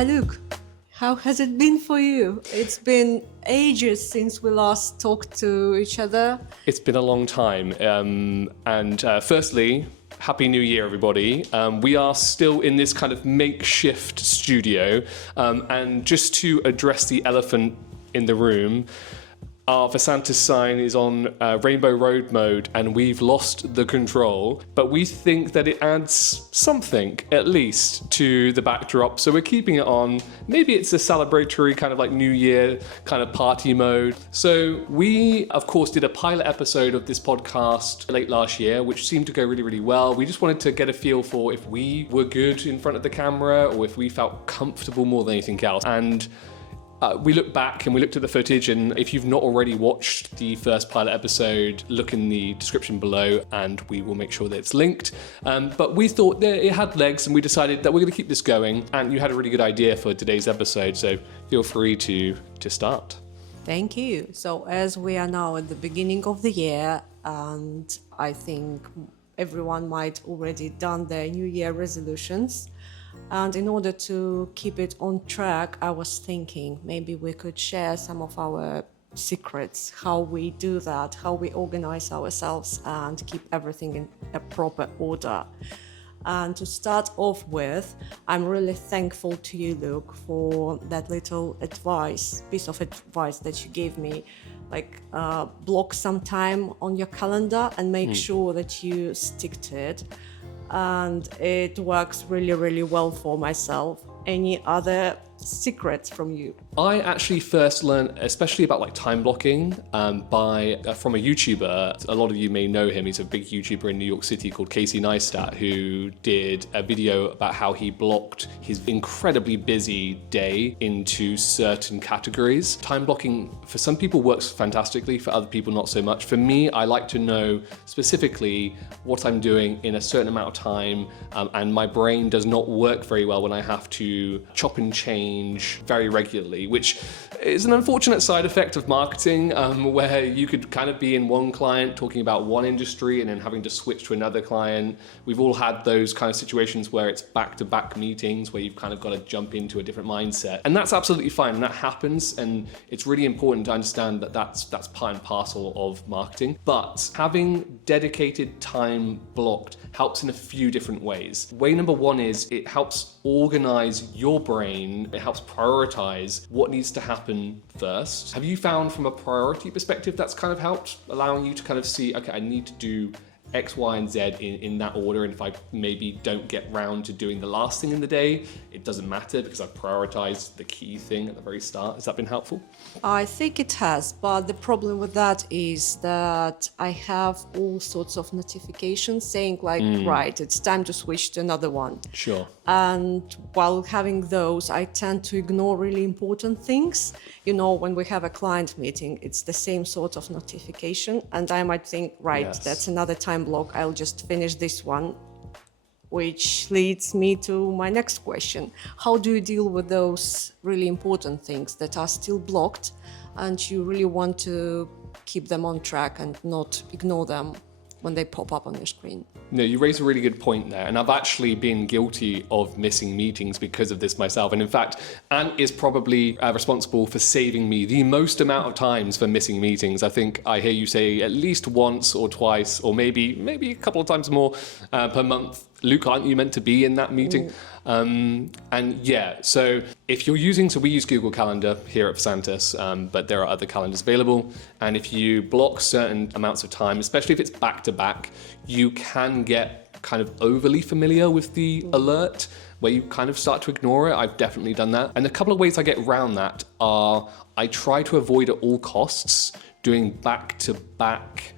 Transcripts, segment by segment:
Hi Luke, how has it been for you? It's been ages since we last talked to each other. It's been a long time. Firstly, Happy New Year, everybody. We are still in this kind of makeshift studio. And just to address the elephant in the room, our Versantus sign is on Rainbow Road mode and we've lost the control, but we think that it adds something, at least, to the backdrop. So we're keeping it on. Maybe it's a celebratory kind of like New Year kind of party mode. So we, of course, did a pilot episode of this podcast late last year, which seemed to go really, really well. We just wanted to get a feel for if we were good in front of the camera or if we felt comfortable more than anything else. And we looked back and we looked at the footage, and if you've not already watched the first pilot episode, look in the description below and we will make sure that it's linked. But we thought that it had legs and we decided that we're going to keep this going, and you had a really good idea for today's episode, so feel free to start. Thank you. So as we are now at the beginning of the year, and I think everyone might already done their New Year resolutions, and in order to keep it on track, I was thinking maybe we could share some of our secrets, how we do that, how we organize ourselves and keep everything in a proper order. And to start off with, I'm really thankful to you, Luke, for that little piece of advice that you gave me. Like block some time on your calendar and make sure that you stick to it. And it works really, really well for myself. Any other secrets from you? I actually first learned, especially about like time blocking, from a YouTuber. A lot of you may know him. He's a big YouTuber in New York City called Casey Neistat, who did a video about how he blocked his incredibly busy day into certain categories. Time blocking for some people works fantastically, for other people not so much. For me, I like to know specifically what I'm doing in a certain amount of time, and my brain does not work very well when I have to chop and change very regularly, which is an unfortunate side effect of marketing, where you could kind of be in one client talking about one industry and then having to switch to another client. We've all had those kind of situations where it's back-to-back meetings where you've kind of got to jump into a different mindset, and that's absolutely fine, and that happens, and it's really important to understand that that's part and parcel of marketing. But having dedicated time blocked helps in a few different ways. Way number one is it helps organize your brain. It helps prioritize what needs to happen first. Have you found from a priority perspective that's kind of helped, allowing you to kind of see, okay, I need to do X, Y, and Z in that order, and if I maybe don't get round to doing the last thing in the day, it doesn't matter because I've prioritized the key thing at the very start. Has that been helpful? I think it has, but the problem with that is that I have all sorts of notifications saying like, right, it's time to switch to another one. Sure. And while having those, I tend to ignore really important things. You know, when we have a client meeting, it's the same sort of notification, and I might think, right, yes, that's another time block, I'll just finish this one, which leads me to my next question. How do you deal with those really important things that are still blocked and you really want to keep them on track and not ignore them when they pop up on your screen? No, you raise a really good point there, and I've actually been guilty of missing meetings because of this myself. And in fact, Ant is probably responsible for saving me the most amount of times for missing meetings. I think I hear you say at least once or twice, or maybe a couple of times more per month. Luke, aren't you meant to be in that meeting? And yeah, so if you're so we use Google Calendar here at Versantus, but there are other calendars available. And if you block certain amounts of time, especially if it's back to back, you can get kind of overly familiar with the alert, where you kind of start to ignore it. I've definitely done that. And a couple of ways I get around that are I try to avoid at all costs doing back to back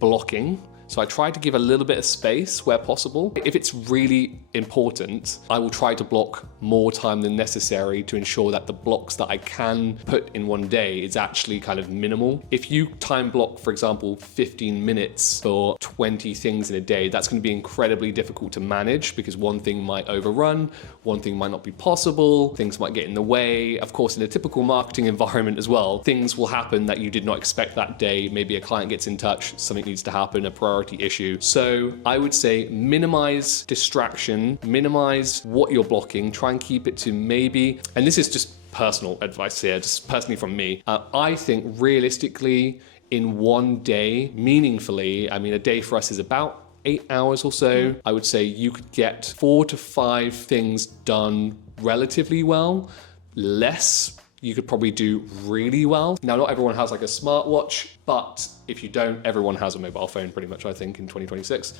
blocking. So I try to give a little bit of space where possible. If it's really important, I will try to block more time than necessary to ensure that the blocks that I can put in one day is actually kind of minimal. If you time block, for example, 15 minutes for 20 things in a day, that's going to be incredibly difficult to manage because one thing might overrun, one thing might not be possible, things might get in the way. Of course, in a typical marketing environment as well, things will happen that you did not expect that day. Maybe a client gets in touch, something needs to happen, a priority priority issue. So I would say minimize distraction, minimize what you're blocking, try and keep it to maybe, and this is just personal advice here, just personally from me. I think realistically in one day, meaningfully, I mean, a day for us is about 8 hours or so. I would say you could get 4 to 5 things done relatively well. Less, you could probably do really well. Now, not everyone has like a smartwatch, but if you don't, everyone has a mobile phone pretty much, I think, in 2026.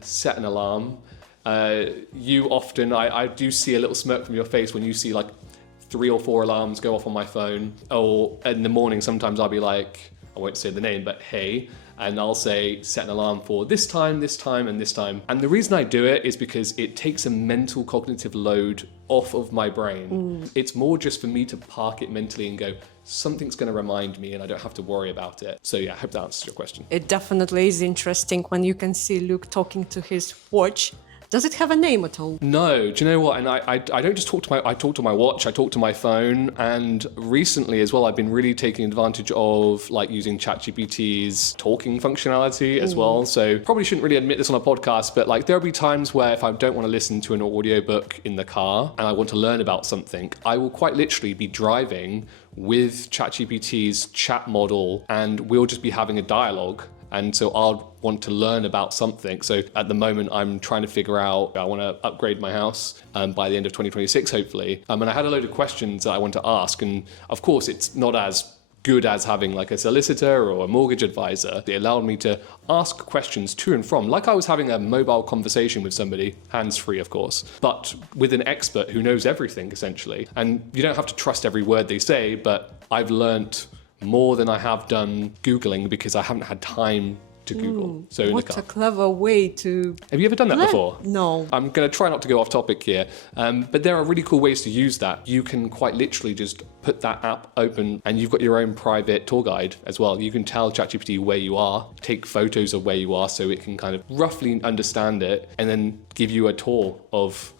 Set an alarm. You often, I do see a little smirk from your face when you see like 3 or 4 alarms go off on my phone. Or in the morning, sometimes I'll be like, I won't say the name, but hey, and I'll say set an alarm for this time, and this time. And the reason I do it is because it takes a mental cognitive load off of my brain. It's more just for me to park it mentally and go, something's going to remind me and I don't have to worry about it. So yeah, I hope that answers your question. It definitely is interesting when you can see Luke talking to his watch. Does it have a name at all? No, do you know what? And I don't just talk to I talk to my watch, I talk to my phone, and recently as well, I've been really taking advantage of like using ChatGPT's talking functionality as well. So probably shouldn't really admit this on a podcast, but like there'll be times where if I don't want to listen to an audiobook in the car and I want to learn about something, I will quite literally be driving with ChatGPT's chat model and we'll just be having a dialogue. And so I'll want to learn about something. So at the moment, I'm trying to figure out, I want to upgrade my house by the end of 2026, hopefully. And I had a load of questions that I want to ask. And of course, it's not as good as having like a solicitor or a mortgage advisor. It allowed me to ask questions to and from, like I was having a mobile conversation with somebody, hands-free of course, but with an expert who knows everything essentially. And you don't have to trust every word they say, but I've learnt more than I have done Googling because I haven't had time to Google. So what a clever way to... Have you ever done that before? No. I'm going to try not to go off topic here, but there are really cool ways to use that. You can quite literally just put that app open and you've got your own private tour guide as well. You can tell ChatGPT where you are, take photos of where you are so it can kind of roughly understand it and then give you a tour of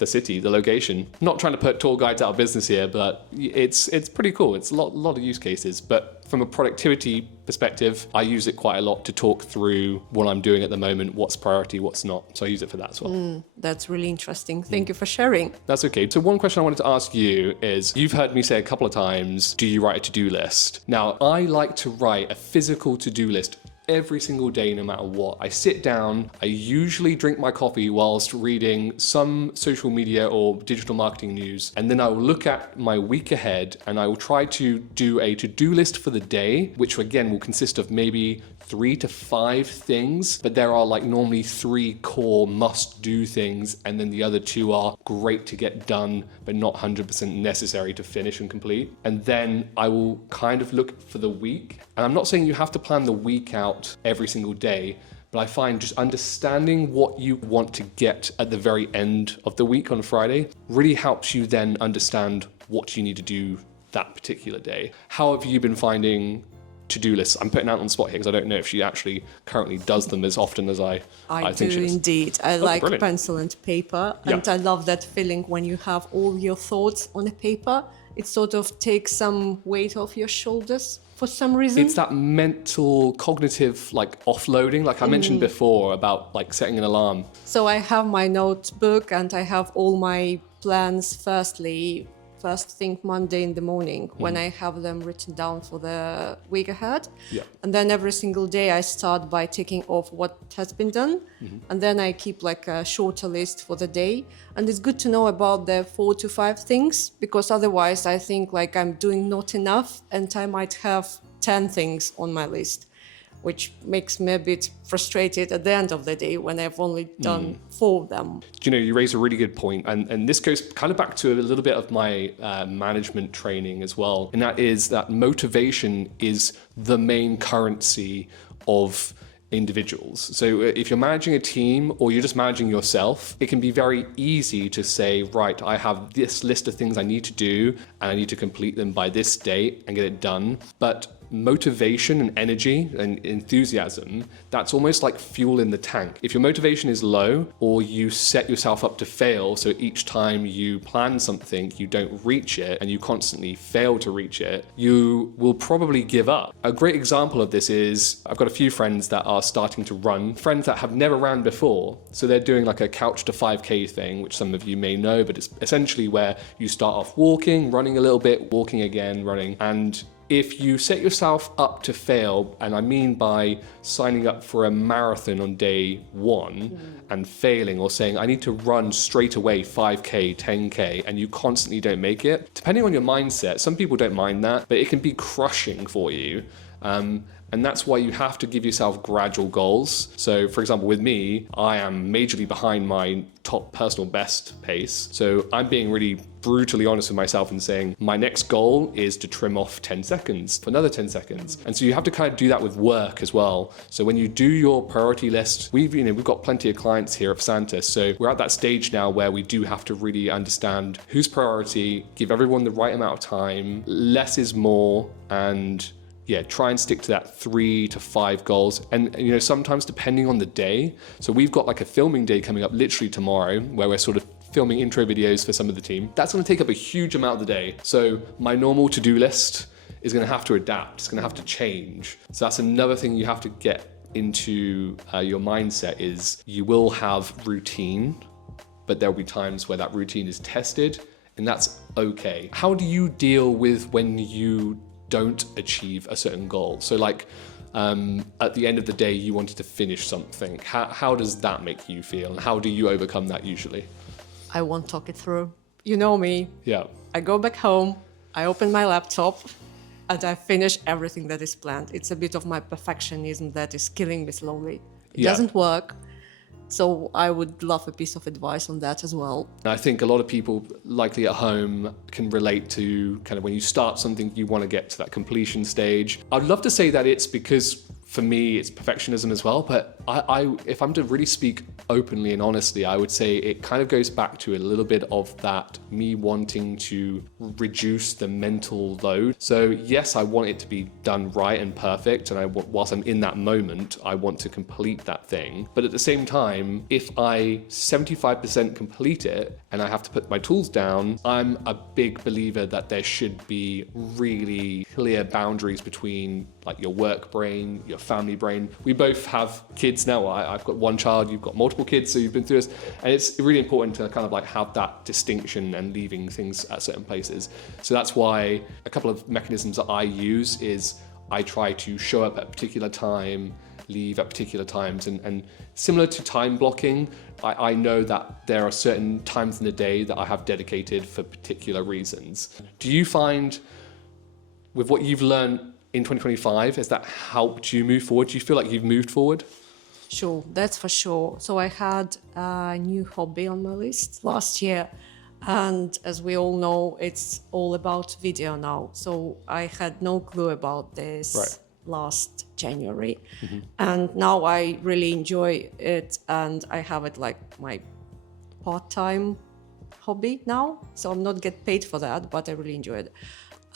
the city, the location. Not trying to put tour guides out of business here, but it's pretty cool. It's a lot of use cases. But from a productivity perspective, I use it quite a lot to talk through what I'm doing at the moment, what's priority, what's not. So I use it for that as well. That's really interesting. Thank you for sharing. That's okay. So one question I wanted to ask you is, you've heard me say a couple of times, do you write a to-do list? Now, I like to write a physical to-do list every single day, no matter what. I sit down, I usually drink my coffee whilst reading some social media or digital marketing news, and then I will look at my week ahead and I will try to do a to-do list for the day, which again will consist of maybe 3 to 5 things, but there are like normally 3 core must-do things, and then the other 2 are great to get done, but not 100% necessary to finish and complete. And then I will kind of look for the week. And I'm not saying you have to plan the week out every single day, but I find just understanding what you want to get at the very end of the week on Friday really helps you then understand what you need to do that particular day. How have you been finding to-do lists? I'm putting out on the spot here because I don't know if she actually currently does them as often as I think she do does. indeed. I like brilliant. pencil and paper, and I love that feeling when you have all your thoughts on a paper. It sort of takes some weight off your shoulders for some reason. It's that mental cognitive like offloading, like I mentioned before about like setting an alarm. So I have my notebook and I have all my plans first thing Monday in the morning when I have them written down for the week ahead. Yeah. And then every single day I start by ticking off what has been done. And then I keep like a shorter list for the day. And it's good to know about the 4 to 5 things, because otherwise I think like I'm doing not enough and I might have 10 things on my list, which makes me a bit frustrated at the end of the day when I've only done 4 of them. Do you know, you raise a really good point, and this goes kind of back to a little bit of my management training as well, and that is that motivation is the main currency of individuals. So if you're managing a team or you're just managing yourself, it can be very easy to say, right, I have this list of things I need to do and I need to complete them by this date and get it done. But motivation and energy and enthusiasm, that's almost like fuel in the tank. If your motivation is low, or you set yourself up to fail, so each time you plan something, you don't reach it and you constantly fail to reach it, you will probably give up. A great example of this is, I've got a few friends that are starting to run, friends that have never ran before. So they're doing like a couch to 5K thing, which some of you may know, but it's essentially where you start off walking, running a little bit, walking again, running. And if you set yourself up to fail, and I mean by signing up for a marathon on day one and failing, or saying, I need to run straight away 5K, 10K, and you constantly don't make it, depending on your mindset, some people don't mind that, but it can be crushing for you. And that's why you have to give yourself gradual goals. So for example, with me, I am majorly behind my top personal best pace. So I'm being really brutally honest with myself and saying, my next goal is to trim off 10 seconds for another 10 seconds. And so you have to kind of do that with work as well. So when you do your priority list, we've got plenty of clients here at Versantus. So we're at that stage now where we do have to really understand who's priority, give everyone the right amount of time, less is more, and try and stick to that 3 to 5 goals. And sometimes depending on the day, so we've got like a filming day coming up literally tomorrow where we're sort of filming intro videos for some of the team. That's going to take up a huge amount of the day. So my normal to-do list is going to have to adapt. It's going to have to change. So that's another thing you have to get into your mindset, is you will have routine, but there'll be times where that routine is tested, and that's okay. How do you deal with when you don't achieve a certain goal? So like at the end of the day, you wanted to finish something. How does that make you feel? And how do you overcome that usually? I won't talk it through. You know me. Yeah. I go back home, I open my laptop, and I finish everything that is planned. It's a bit of my perfectionism that is killing me slowly. It doesn't work. So I would love a piece of advice on that as well. I think a lot of people likely at home can relate to kind of when you start something, you want to get to that completion stage. I'd love to say that it's because for me, it's perfectionism as well. But I if I'm to really speak openly and honestly, I would say it kind of goes back to a little bit of that me wanting to reduce the mental load. So yes, I want it to be done right and perfect. And whilst I'm in that moment, I want to complete that thing. But at the same time, if I 75% complete it and I have to put my tools down, I'm a big believer that there should be really clear boundaries between like your work brain, your family brain. We both have kids now. I've got one child, you've got multiple kids, so you've been through this. And it's really important to kind of like have that distinction and leaving things at certain places. So that's why a couple of mechanisms that I use is I try to show up at a particular time, leave at particular times, and similar to time blocking, I know that there are certain times in the day that I have dedicated for particular reasons. Do you find with what you've learned in 2025, has that helped you move forward? Do you feel like you've moved forward? Sure, that's for sure. So I had a new hobby on my list last year. And as we all know, it's all about video now. So I had no clue about this last January. Mm-hmm. And now I really enjoy it. And I have it like my part-time hobby now. So I'm not get paid for that, but I really enjoy it.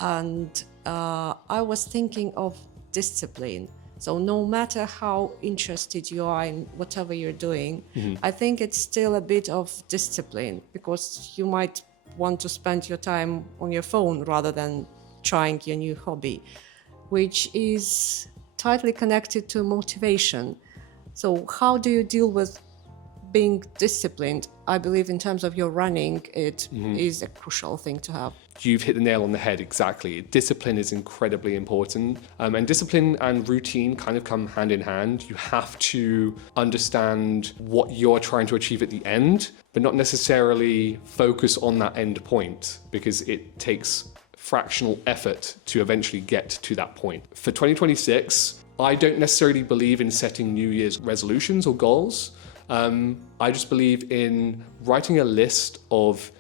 And I was thinking of discipline. So no matter how interested you are in whatever you're doing, I think it's still a bit of discipline, because you might want to spend your time on your phone rather than trying your new hobby, which is tightly connected to motivation. So how do you deal with being disciplined? I believe in terms of your running, it is a crucial thing to have. You've hit the nail on the head, exactly. Discipline is incredibly important. And discipline and routine kind of come hand in hand. You have to understand what you're trying to achieve at the end, but not necessarily focus on that end point, because it takes fractional effort to eventually get to that point. For 2026, I don't necessarily believe in setting New Year's resolutions or goals. I just believe in writing a list of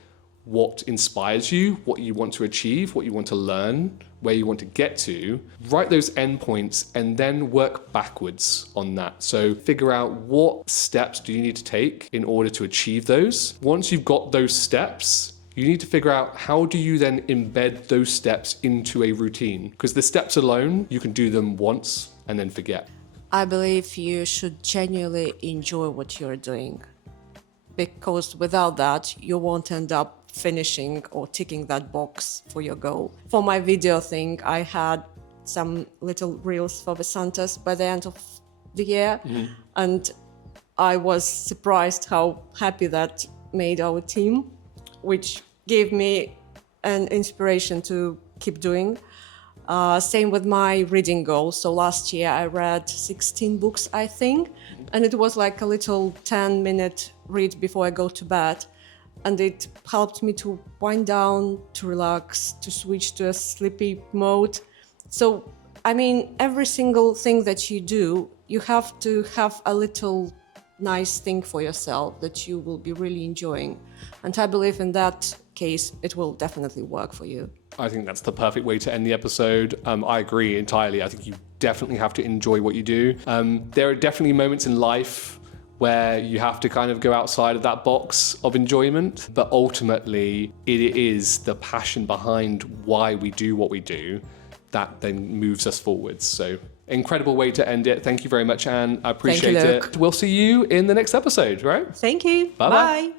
what inspires you, what you want to achieve, what you want to learn, where you want to get to. Write those endpoints and then work backwards on that. So figure out what steps do you need to take in order to achieve those. Once you've got those steps, you need to figure out how do you then embed those steps into a routine? Because the steps alone, you can do them once and then forget. I believe you should genuinely enjoy what you're doing, because without that, you won't end up finishing or ticking that box for your goal. For my video thing, I had some little reels for Versantus by the end of the year, and I was surprised how happy that made our team, which gave me an inspiration to keep doing. Same with my reading goal. So last year I read 16 books, I think, and it was like a little 10-minute read before I go to bed. And it helped me to wind down, to relax, to switch to a sleepy mode. So, I mean, every single thing that you do, you have to have a little nice thing for yourself that you will be really enjoying. And I believe in that case, it will definitely work for you. I think that's the perfect way to end the episode. I agree entirely. I think you definitely have to enjoy what you do. There are definitely moments in life where you have to kind of go outside of that box of enjoyment, but ultimately it is the passion behind why we do what we do that then moves us forwards. So incredible way to end it. Thank you very much, Anne. I appreciate it. We'll see you in the next episode, right? Thank you. Bye-bye. Bye.